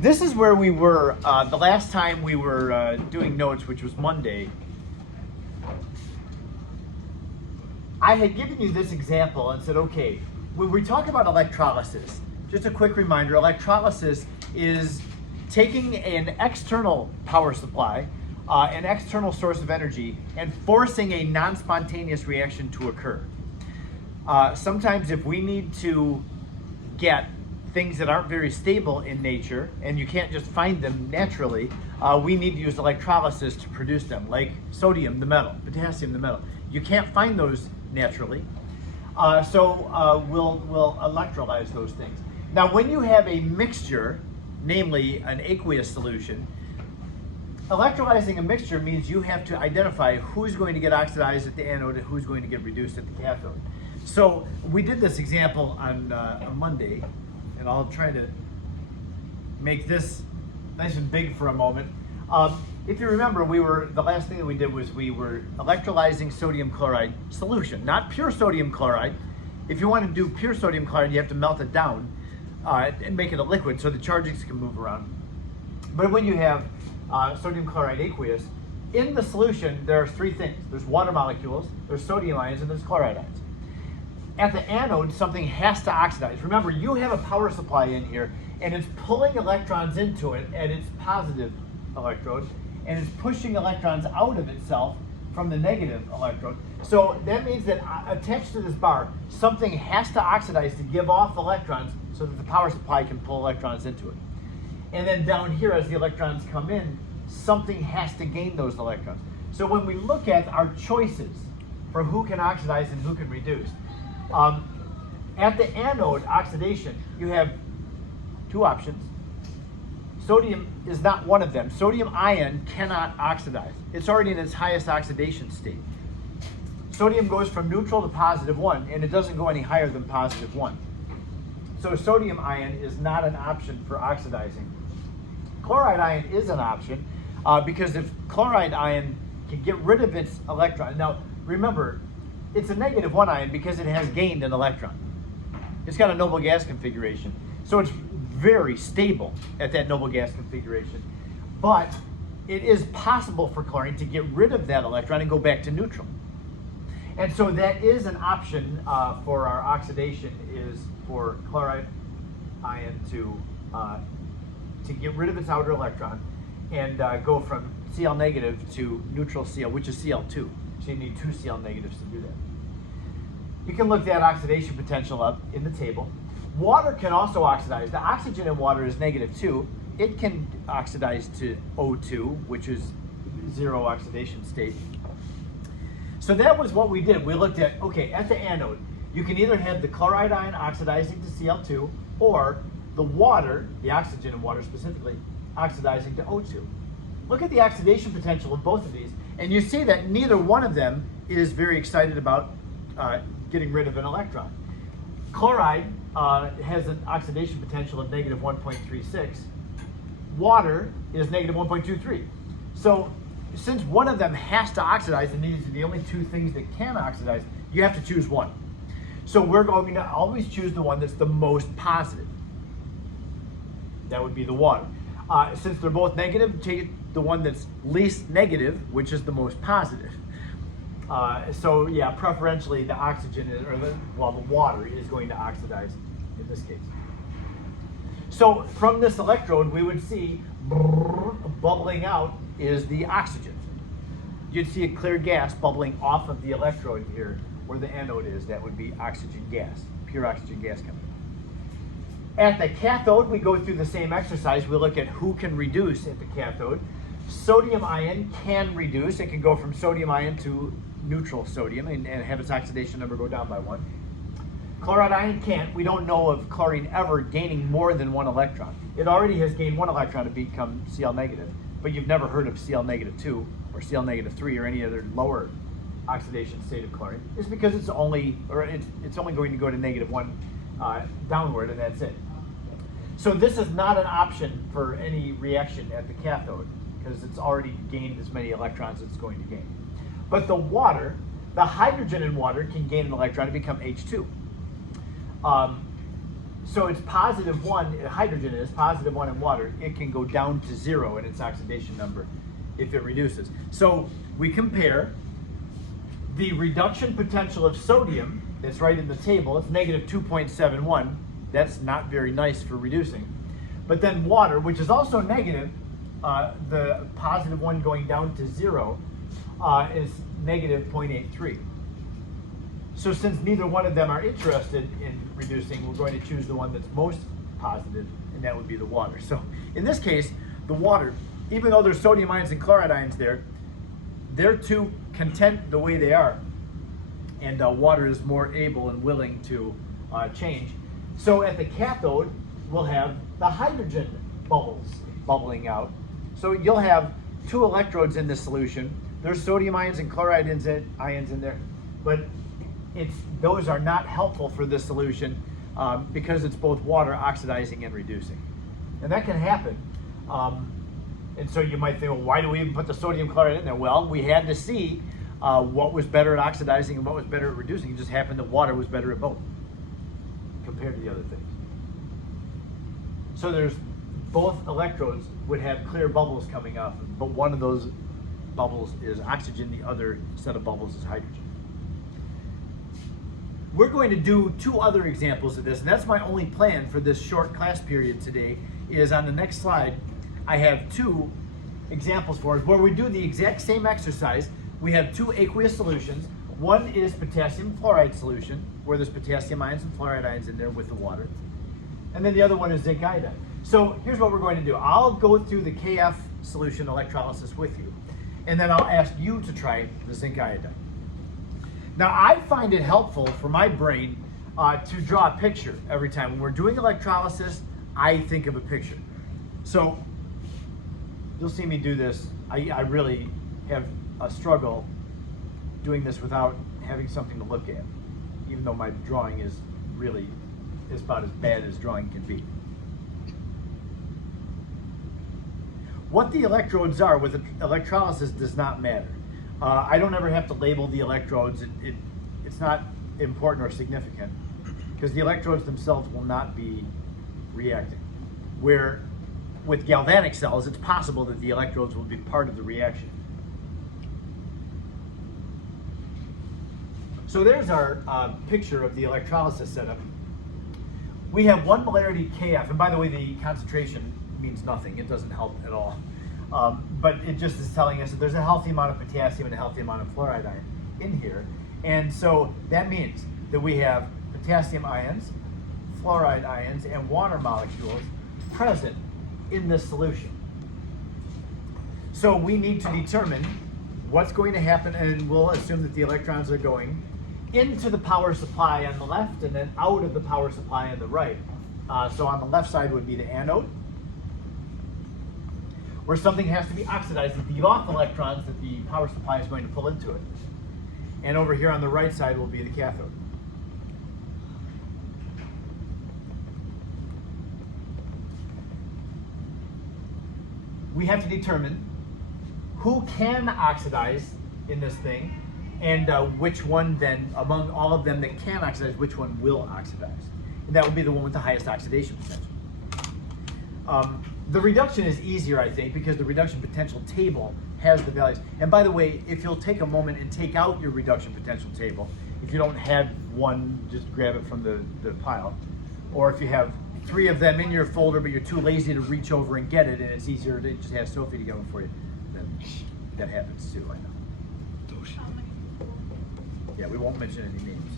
this is where we were the last time we were doing notes, which was Monday. I had given you this example and said, okay, when we talk about electrolysis, just a quick reminder, electrolysis is taking an external power supply, an external source of energy, and forcing a non-spontaneous reaction to occur. Sometimes if we need to get things that aren't very stable in nature, and you can't just find them naturally, we need to use electrolysis to produce them, like sodium, the metal, potassium, the metal. You can't find those naturally, so we'll electrolyze those things. Now, when you have a mixture, namely an aqueous solution, electrolyzing a mixture means you have to identify who's going to get oxidized at the anode and who's going to get reduced at the cathode. So we did this example on Monday, and I'll try to make this nice and big for a moment. If you remember, the last thing that we did was we were electrolyzing sodium chloride solution, not pure sodium chloride. If you want to do pure sodium chloride, you have to melt it down and make it a liquid so the charges can move around. But when you have sodium chloride aqueous, in the solution there are three things. There's water molecules, there's sodium ions, and there's chloride ions. At the anode, something has to oxidize. Remember, you have a power supply in here, and it's pulling electrons into it at its positive electrode, and it's pushing electrons out of itself from the negative electrode. So that means that attached to this bar, something has to oxidize to give off electrons so that the power supply can pull electrons into it. And then down here, as the electrons come in, something has to gain those electrons. So when we look at our choices for who can oxidize and who can reduce, at the anode oxidation, you have two options. Sodium is not one of them. Sodium ion cannot oxidize. It's already in its highest oxidation state. Sodium goes from neutral to +1, and it doesn't go any higher than +1. So sodium ion is not an option for oxidizing. Chloride ion is an option because if chloride ion can get rid of its electron. Now, remember, it's a -1 ion because it has gained an electron. It's got a noble gas configuration. So it's very stable at that noble gas configuration. But it is possible for chlorine to get rid of that electron and go back to neutral. And so that is an option for our oxidation, is for chloride ion to get rid of its outer electron and go from Cl negative to neutral Cl, which is Cl2. So you need two Cl negatives to do that. You can look that oxidation potential up in the table. Water can also oxidize. The oxygen in water is -2. It can oxidize to O2, which is 0 oxidation state. So that was what we did. We looked at, okay, at the anode, you can either have the chloride ion oxidizing to Cl2 or the water, the oxygen in water specifically, oxidizing to O2. Look at the oxidation potential of both of these, and you see that neither one of them is very excited about getting rid of an electron. Chloride has an oxidation potential of -1.36. Water is -1.23. So since one of them has to oxidize, and these are the only two things that can oxidize, you have to choose one. So we're going to always choose the one that's the most positive. That would be the water. Since they're both negative, take the one that's least negative, which is the most positive. So yeah, preferentially the oxygen, the water is going to oxidize in this case. So from this electrode, we would see bubbling out is the oxygen. You'd see a clear gas bubbling off of the electrode here where the anode is. That would be oxygen gas, pure oxygen gas coming. At the cathode, we go through the same exercise. We look at who can reduce at the cathode. Sodium ion can reduce. It can go from sodium ion to neutral sodium and have its oxidation number go down by 1. Chloride ion can't. We don't know of chlorine ever gaining more than 1 electron. It already has gained 1 electron to become Cl negative, but you've never heard of Cl -2 or Cl -3 or any other lower oxidation state of chlorine. It's because it's only going to go to -1 downward, and that's it. So this is not an option for any reaction at the cathode because it's already gained as many electrons as it's going to gain. But the water, the hydrogen in water can gain an electron to become H2. So it's +1, hydrogen is +1 in water. It can go down to 0 in its oxidation number if it reduces. So we compare the reduction potential of sodium, that's right in the table, it's -2.71. That's not very nice for reducing. But then water, which is also negative, the +1 going down to 0 is -0.83. So since neither one of them are interested in reducing, we're going to choose the one that's most positive, and that would be the water. So in this case, the water, even though there's sodium ions and chloride ions there, they're too content the way they are, and water is more able and willing to change. So at the cathode, we'll have the hydrogen bubbles bubbling out. So you'll have 2 electrodes in this solution. There's sodium ions and chloride ions in there, but those are not helpful for this solution because it's both water oxidizing and reducing. And that can happen. And so you might think, well, why do we even put the sodium chloride in there? Well, we had to see what was better at oxidizing and what was better at reducing. It just happened that water was better at both compared to the other things. So there's both electrodes would have clear bubbles coming up, but one of those bubbles is oxygen, the other set of bubbles is hydrogen. We're going to do 2 other examples of this, and that's my only plan for this short class period today, is on the next slide, I have 2 examples for us where we do the exact same exercise. We have 2 aqueous solutions. One is potassium fluoride solution, where there's potassium ions and fluoride ions in there with the water. And then the other one is zinc iodide. So here's what we're going to do. I'll go through the KF solution electrolysis with you, and then I'll ask you to try the zinc iodide. Now, I find it helpful for my brain to draw a picture every time. When we're doing electrolysis, I think of a picture. So you'll see me do this. I really have a struggle doing this without having something to look at, even though my drawing is really about as bad as drawing can be. What the electrodes are with electrolysis does not matter. I don't ever have to label the electrodes. It's not important or significant because the electrodes themselves will not be reacting. Where with galvanic cells, it's possible that the electrodes will be part of the reaction. So there's our picture of the electrolysis setup. We have 1 molarity KF, and by the way, the concentration means nothing. It doesn't help at all. But it just is telling us that there's a healthy amount of potassium and a healthy amount of fluoride ion in here. And so that means that we have potassium ions, fluoride ions, and water molecules present in this solution. So we need to determine what's going to happen, and we'll assume that the electrons are going into the power supply on the left and then out of the power supply on the right. So on the left side would be the anode, where something has to be oxidized to beat off electrons that the power supply is going to pull into it. And over here on the right side will be the cathode. We have to determine who can oxidize in this thing, and which one then, among all of them that can oxidize, which one will oxidize. And that will be the one with the highest oxidation potential. The reduction is easier, I think, because the reduction potential table has the values. And by the way, if you'll take a moment and take out your reduction potential table, if you don't have one, just grab it from the pile. Or if you have 3 of them in your folder, but you're too lazy to reach over and get it, and it's easier to just ask Sophie to get one for you, then that happens too, I know. Yeah, we won't mention any names.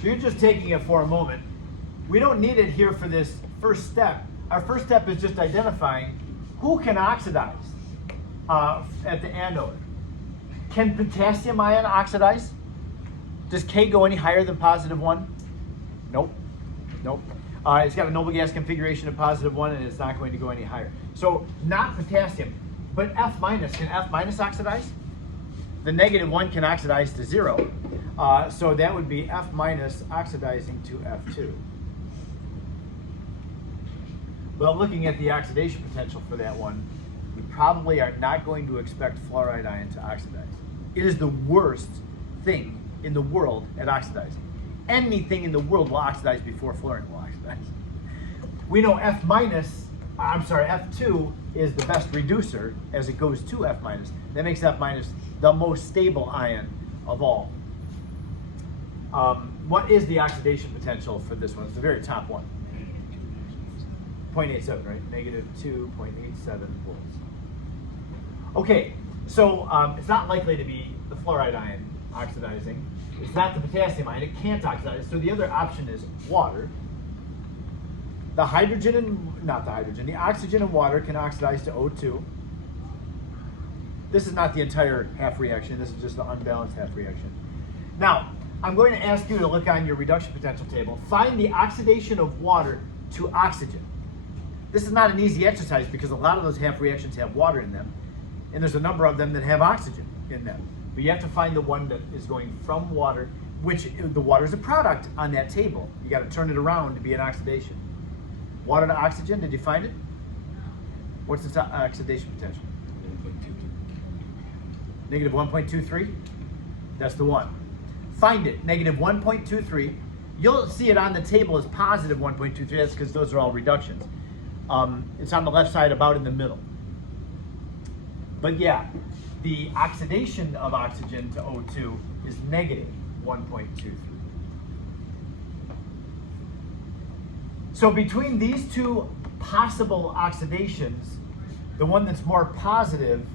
So you're just taking it for a moment. We don't need it here for this first step. Our first step is just identifying who can oxidize at the anode. Can potassium ion oxidize? Does K go any higher than +1? Nope. Nope. It's got a noble gas configuration of +1, and it's not going to go any higher. So not potassium, but F-. Can F- oxidize? The -1 can oxidize to 0. So that would be F- oxidizing to F2. Well, looking at the oxidation potential for that one, we probably are not going to expect fluoride ion to oxidize. It is the worst thing in the world at oxidizing. Anything in the world will oxidize before fluorine will oxidize. We know F2 is the best reducer as it goes to F minus. That makes F minus the most stable ion of all. What is the oxidation potential for this one? It's the very top one. 0.87, right? Negative 2.87 volts. Okay, so it's not likely to be the fluoride ion oxidizing. It's not the potassium ion. It can't oxidize. So the other option is water. The oxygen in water can oxidize to O2. This is not the entire half reaction. This is just the unbalanced half reaction. Now, I'm going to ask you to look on your reduction potential table. Find the oxidation of water to oxygen. This is not an easy exercise because a lot of those half reactions have water in them, and there's a number of them that have oxygen in them. But you have to find the one that is going from water, which the water is a product on that table. You got to turn it around to be an oxidation. Water to oxygen, did you find it? What's its oxidation potential? Negative 1.23? That's the one. Find it, negative 1.23. You'll see it on the table as positive 1.23. That's because those are all reductions. It's on the left side, about in the middle. But yeah, the oxidation of oxygen to O2 is negative 1.23. So between these two possible oxidations, the one that's more positive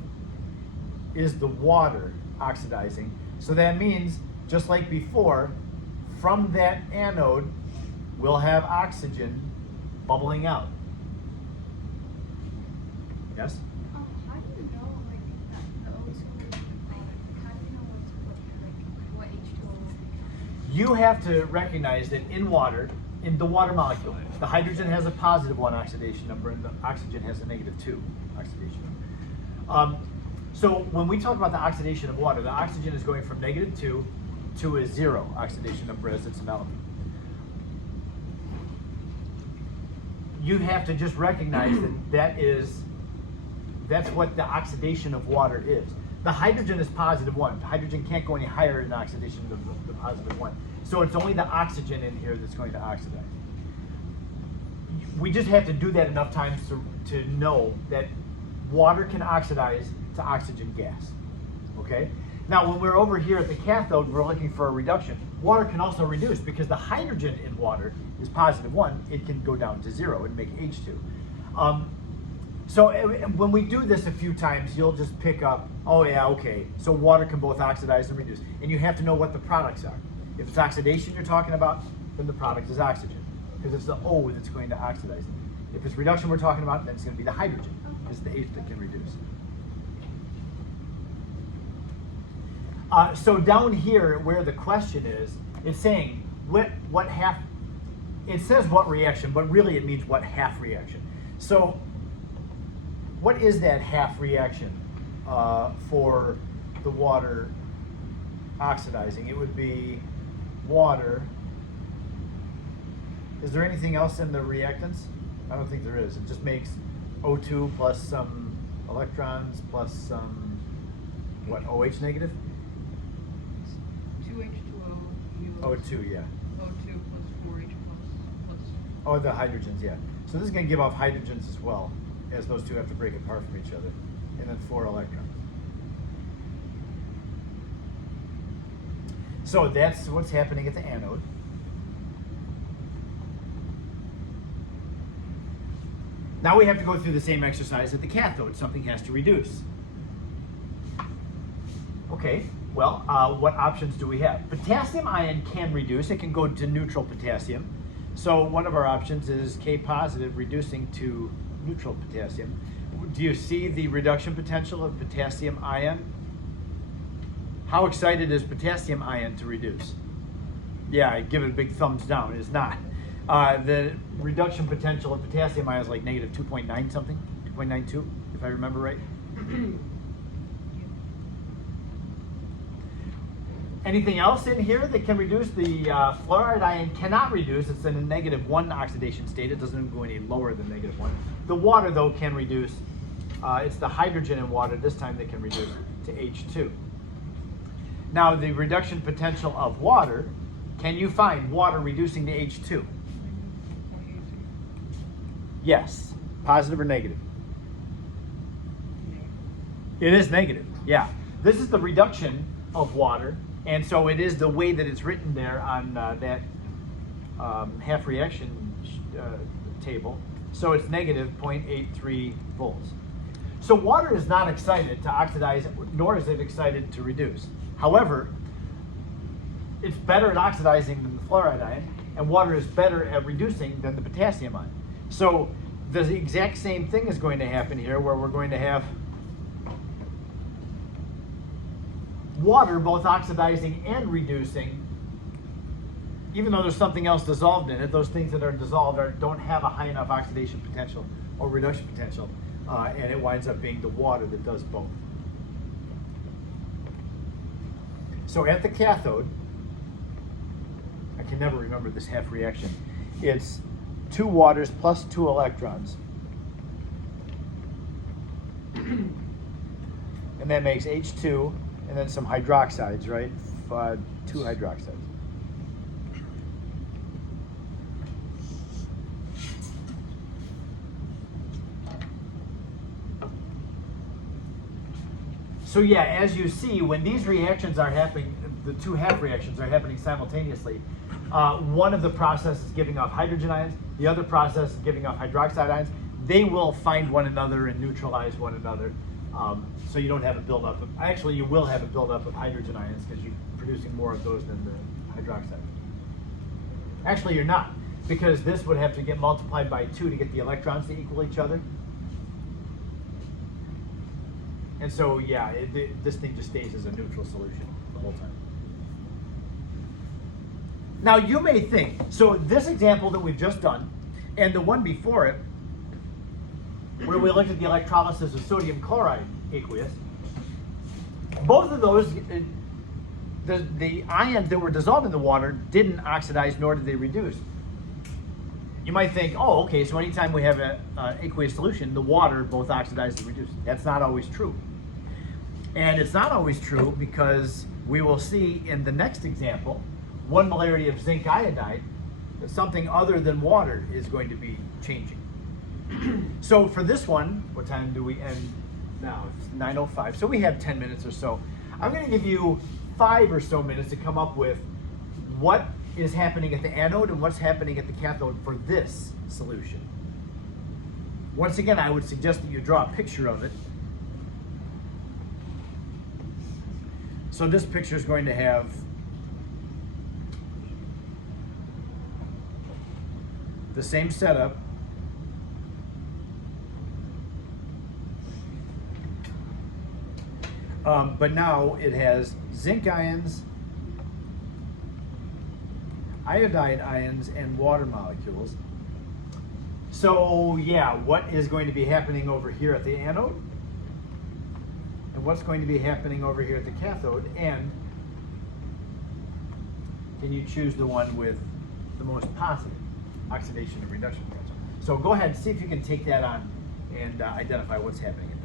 is the water oxidizing. So that means, just like before, from that anode, we'll have oxygen bubbling out. Yes? How do you know, like, the O2, how do you know what H2O? You have to recognize that in water, in the water molecule, the hydrogen has a positive 1 oxidation number and the oxygen has a negative 2 oxidation number. So when we talk about the oxidation of water, the oxygen is going from negative 2 to a 0 oxidation number as it's an element. You have to just recognize that that's what the oxidation of water is. The hydrogen is positive 1. The hydrogen can't go any higher in oxidation than the positive 1. So it's only the oxygen in here that's going to oxidize. We just have to do that enough times to know that water can oxidize to oxygen gas. Okay? Now, when we're over here at the cathode, we're looking for a reduction. Water can also reduce because the hydrogen in water is positive 1. It can go down to 0 and make H2. So when we do this a few times, you'll just pick up, oh yeah, okay, so water can both oxidize and reduce. And you have to know what the products are. If it's oxidation you're talking about, then the product is oxygen, because it's the O that's going to oxidize it. If it's reduction we're talking about, then it's going to be the hydrogen, because it's the H that can reduce. So down here, where the question is, it's saying it says what reaction, but really it means what half reaction. So what is that half reaction for the water oxidizing? It would be water. Is there anything else in the reactants? I don't think there is. It just makes O2 plus some electrons plus some, what, OH negative? 2H2O. O2, yeah. O2 plus 4H plus. Oh, the hydrogens, yeah. So this is going to give off hydrogens as well, as those two have to break apart from each other. And then 4 electrons. So that's what's happening at the anode. Now we have to go through the same exercise at the cathode. Something has to reduce. Okay, well, what options do we have? Potassium ion can reduce. It can go to neutral potassium. So one of our options is K positive reducing to neutral potassium. Do you see the reduction potential of potassium ion? How excited is potassium ion to reduce? Yeah, I give it a big thumbs down. It's not. The reduction potential of potassium ion is like negative 2.9 something, 2.92, if I remember right. Anything else in here that can reduce? The fluoride ion cannot reduce. It's in a negative 1 oxidation state. It doesn't go any lower than negative 1. The water, though, can reduce. It's the hydrogen in water this time that can reduce to H2. Now the reduction potential of water, can you find water reducing to H2? Yes. Positive or negative? It is negative, yeah. This is the reduction of water, and so it is the way that it's written there on that half reaction table. So it's negative 0.83 volts. So water is not excited to oxidize, nor is it excited to reduce. However, it's better at oxidizing than the fluoride ion, and water is better at reducing than the potassium ion. So the exact same thing is going to happen here, where we're going to have water both oxidizing and reducing. Even though there's something else dissolved in it, those things that are dissolved don't have a high enough oxidation potential or reduction potential, and it winds up being the water that does both. So at the cathode, I can never remember this half reaction, it's 2 waters plus 2 electrons. And that makes H2 and then some hydroxides, right? 2 hydroxides. So yeah, as you see, when these reactions are happening, the 2 half reactions are happening simultaneously. One of the processes is giving off hydrogen ions, the other process is giving off hydroxide ions. They will find one another and neutralize one another. So you don't have a buildup of, actually you will have a buildup of hydrogen ions because you're producing more of those than the hydroxide. Actually you're not, because this would have to get multiplied by 2 to get the electrons to equal each other. And so, yeah, this thing just stays as a neutral solution the whole time. Now, you may think, so this example that we've just done, and the one before it, where we looked at the electrolysis of sodium chloride aqueous, both of those, the ions that were dissolved in the water didn't oxidize, nor did they reduce. You might think, oh, okay, so anytime we have an aqueous solution, the water both oxidizes and reduces. That's not always true. And it's not always true because we will see in the next example, 1 molarity of zinc iodide, that something other than water is going to be changing. So for this one, what time do we end now? It's 9:05, so we have 10 minutes or so. I'm going to give you 5 or so minutes to come up with what is happening at the anode and what's happening at the cathode for this solution. Once again, I would suggest that you draw a picture of it. So this picture is going to have the same setup. But now it has zinc ions, iodide ions, and water molecules. So yeah, what is going to be happening over here at the anode? And what's going to be happening over here at the cathode? And can you choose the one with the most positive oxidation and reduction potential? So go ahead and see if you can take that on and identify what's happening in those.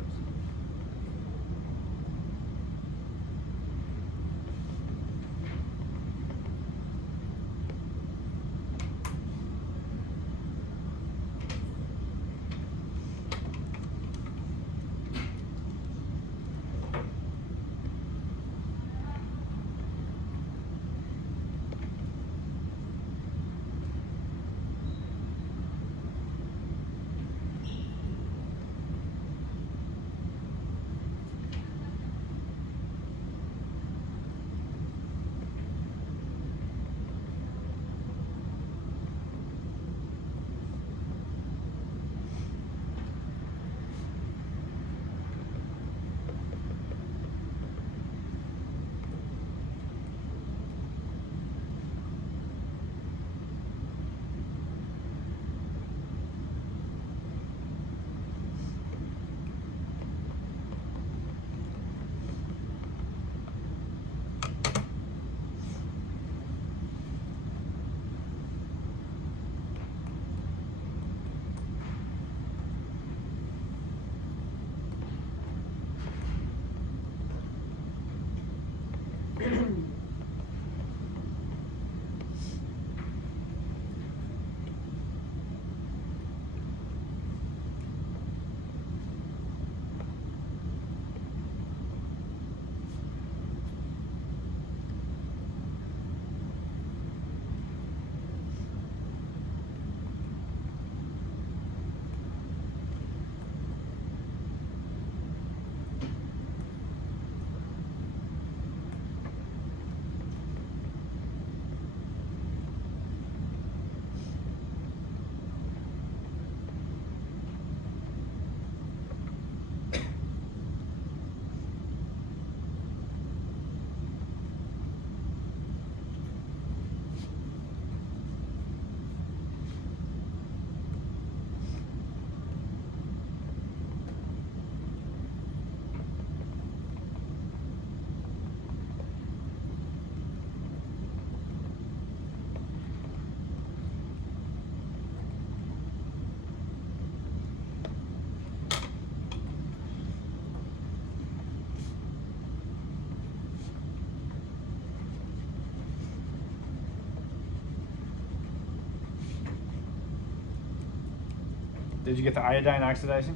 Did you get the iodine oxidizing?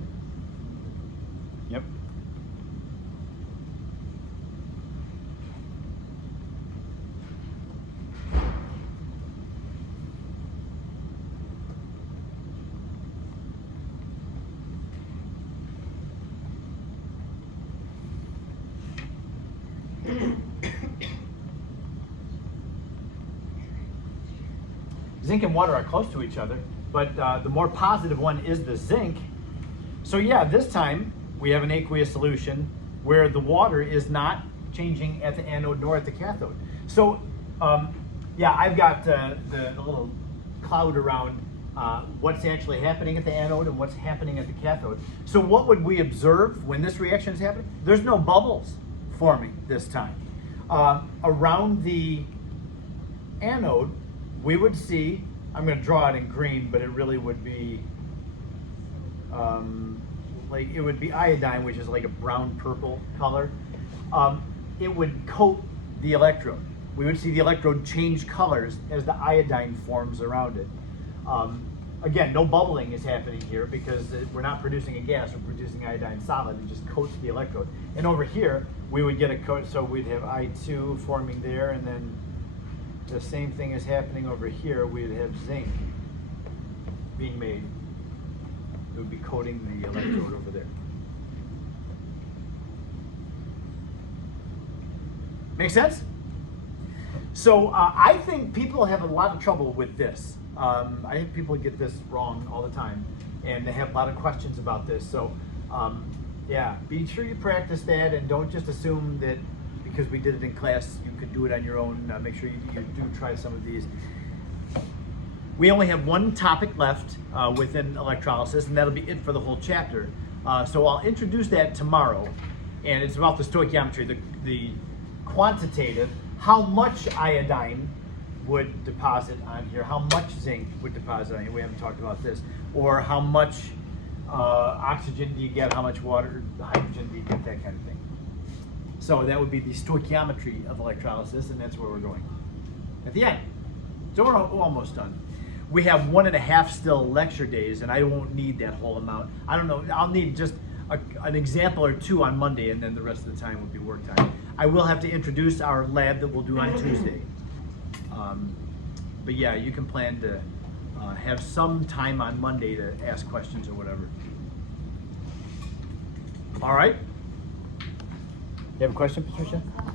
Yep. Zinc and water are close to each other, but the more positive one is the zinc. So yeah, this time we have an aqueous solution where the water is not changing at the anode nor at the cathode. So yeah, I've got the little cloud around what's actually happening at the anode and what's happening at the cathode. So what would we observe when this reaction is happening? There's no bubbles forming this time. Around the anode, we would see, I'm going to draw it in green, but it really would be like, it would be iodine, which is like a brown purple color. It would coat the electrode. We would see the electrode change colors as the iodine forms around it. Again, no bubbling is happening here because we're not producing a gas, we're producing iodine solid. It just coats the electrode. And over here, we would get a coat, so we'd have I2 forming there, and then the same thing is happening over here. We'd have zinc being made. It would be coating the electrode over there. Make sense? So I think people have a lot of trouble with this. I think people get this wrong all the time, and they have a lot of questions about this. So yeah, be sure you practice that, and don't just assume that because we did it in class, you could do it on your own. Make sure you do try some of these. We only have one topic left within electrolysis, and that'll be it for the whole chapter. So I'll introduce that tomorrow, and it's about the stoichiometry, the quantitative, how much iodine would deposit on here, how much zinc would deposit on here. We haven't talked about this. Or how much oxygen do you get, how much water, hydrogen do you get, that kind of thing. So that would be the stoichiometry of electrolysis, and that's where we're going at the end. So we're almost done. We have 1.5 still lecture days, and I won't need that whole amount. I don't know, I'll need just an example or two on Monday, and then the rest of the time will be work time. I will have to introduce our lab that we'll do on Tuesday. But yeah, you can plan to have some time on Monday to ask questions or whatever. All right? You have a question, Patricia?